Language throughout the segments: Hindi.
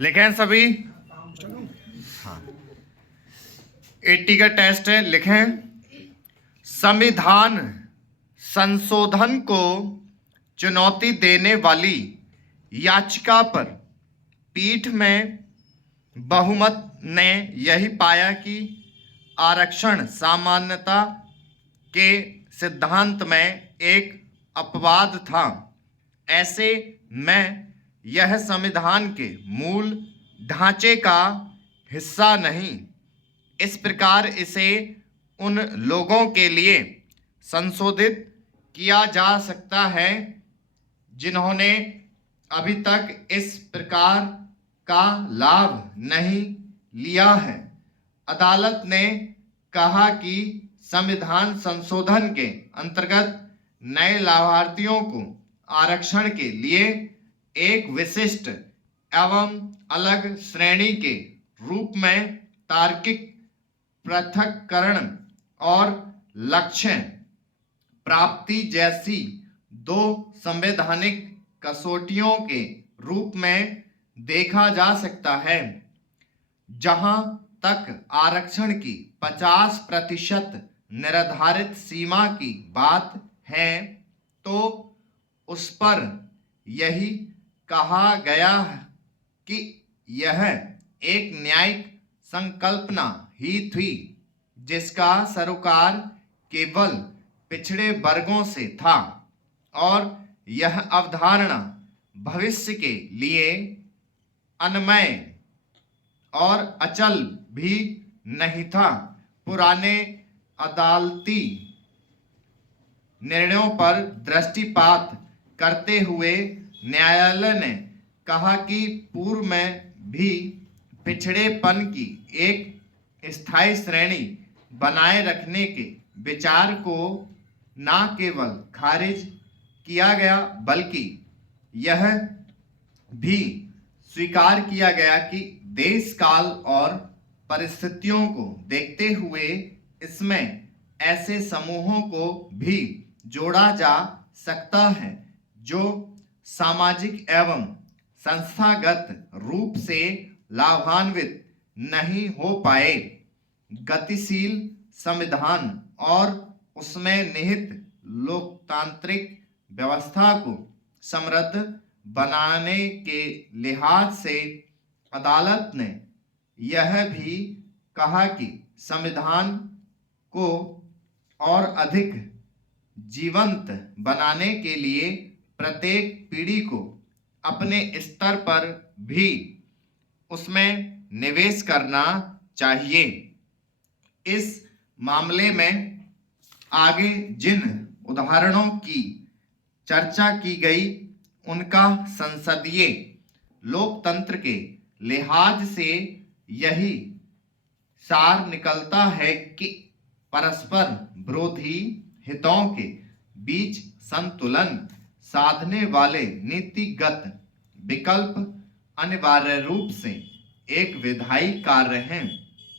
लिखें सभी। हाँ, 80 का टेस्ट है। लिखें, संविधान संशोधन को चुनौती देने वाली याचिका पर पीठ में बहुमत ने यही पाया कि आरक्षण सामान्यता के सिद्धांत में एक अपवाद था। ऐसे में यह संविधान के मूल ढांचे का हिस्सा नहीं। इस प्रकार इसे उन लोगों के लिए संशोधित किया जा सकता है जिन्होंने अभी तक इस प्रकार का लाभ नहीं लिया है। अदालत ने कहा कि संविधान संशोधन के अंतर्गत नए लाभार्थियों को आरक्षण के लिए एक विशिष्ट एवं अलग श्रेणी के रूप में तार्किक पृथक्करण और लक्ष्य प्राप्ति जैसी दो संवैधानिक कसौटियों के रूप में देखा जा सकता है। जहां तक आरक्षण की 50% निर्धारित सीमा की बात है, तो उस पर यही कहा गया कि यह एक न्यायिक संकल्पना ही थी जिसका सरोकार केवल पिछड़े वर्गों से था, और यह अवधारणा भविष्य के लिए अनमय और अचल भी नहीं था। पुराने अदालती निर्णयों पर दृष्टिपात करते हुए न्यायालय ने कहा कि पूर्व में भी पिछड़ेपन की एक स्थायी श्रेणी बनाए रखने के विचार को न केवल खारिज किया गया बल्कि यह भी स्वीकार किया गया कि देश काल और परिस्थितियों को देखते हुए इसमें ऐसे समूहों को भी जोड़ा जा सकता है जो सामाजिक एवं संस्थागत रूप से लाभान्वित नहीं हो पाए। गतिशील संविधान और उसमें निहित लोकतांत्रिक व्यवस्था को समृद्ध बनाने के लिहाज से अदालत ने यह भी कहा कि संविधान को और अधिक जीवंत बनाने के लिए प्रत्येक पीढ़ी को अपने स्तर पर भी उसमें निवेश करना चाहिए। इस मामले में आगे जिन उदाहरणों की चर्चा की गई उनका संसदीय लोकतंत्र के लिहाज से यही सार निकलता है कि परस्पर विरोधी हितों के बीच संतुलन साधने वाले नीतिगत विकल्प अनिवार्य रूप से एक विधायी कार्य है।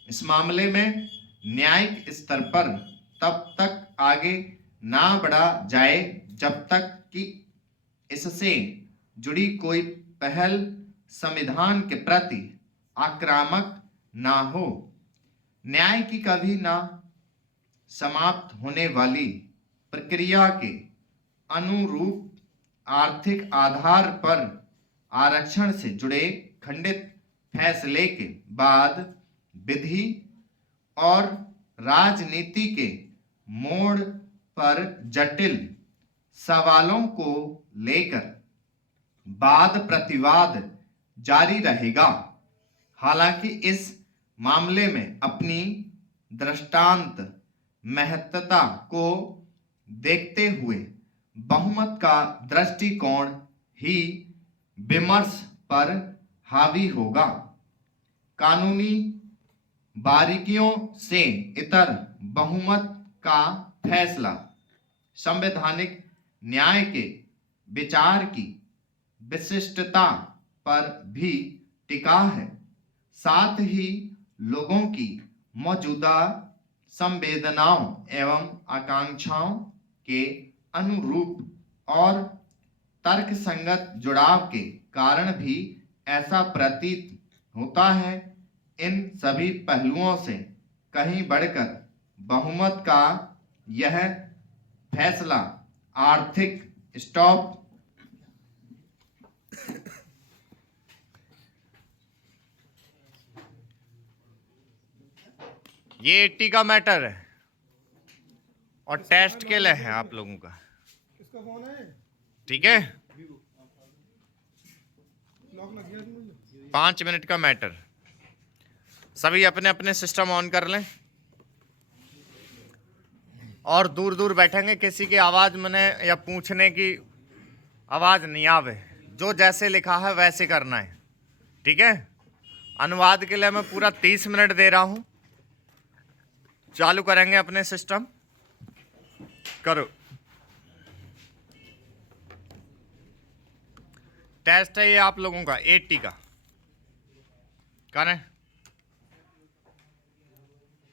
इस मामले में न्यायिक स्तर पर तब तक आगे ना बढ़ा जाए जब तक कि इससे जुड़ी कोई पहल संविधान के प्रति आक्रामक ना हो। न्याय की कभी ना समाप्त होने वाली प्रक्रिया के अनुरूप आर्थिक आधार पर आरक्षण से जुड़े खंडित फैसले के बाद विधि और राजनीति के मोड़ पर जटिल सवालों को लेकर वाद प्रतिवाद जारी रहेगा। हालांकि इस मामले में अपनी दृष्टांत महत्ता को देखते हुए बहुमत का दृष्टिकोण ही विमर्श पर हावी होगा। कानूनी बारीकियों से इतर बहुमत का फैसला संवैधानिक न्याय के विचार की विशिष्टता पर भी टिका है। साथ ही लोगों की मौजूदा संवेदनाओं एवं आकांक्षाओं के अनुरूप और तर्कसंगत जुड़ाव के कारण भी ऐसा प्रतीत होता है। इन सभी पहलुओं से कहीं बढ़कर बहुमत का यह फैसला आर्थिक स्टॉप ये 80 का मैटर है और टेस्ट के लिए है आप लोगों का। किसका फोन है? ठीक है, लॉक लग गया मुझे। 5 मिनट का मैटर। सभी अपने अपने सिस्टम ऑन कर लें और दूर दूर बैठेंगे, किसी की आवाज़ मैंने या पूछने की आवाज़ नहीं आवे। जो जैसे लिखा है वैसे करना है, ठीक है। अनुवाद के लिए मैं पूरा 30 मिनट दे रहा हूँ। चालू करेंगे अपने सिस्टम, करो। टेस्ट है ये आप लोगों का 80 का, करें।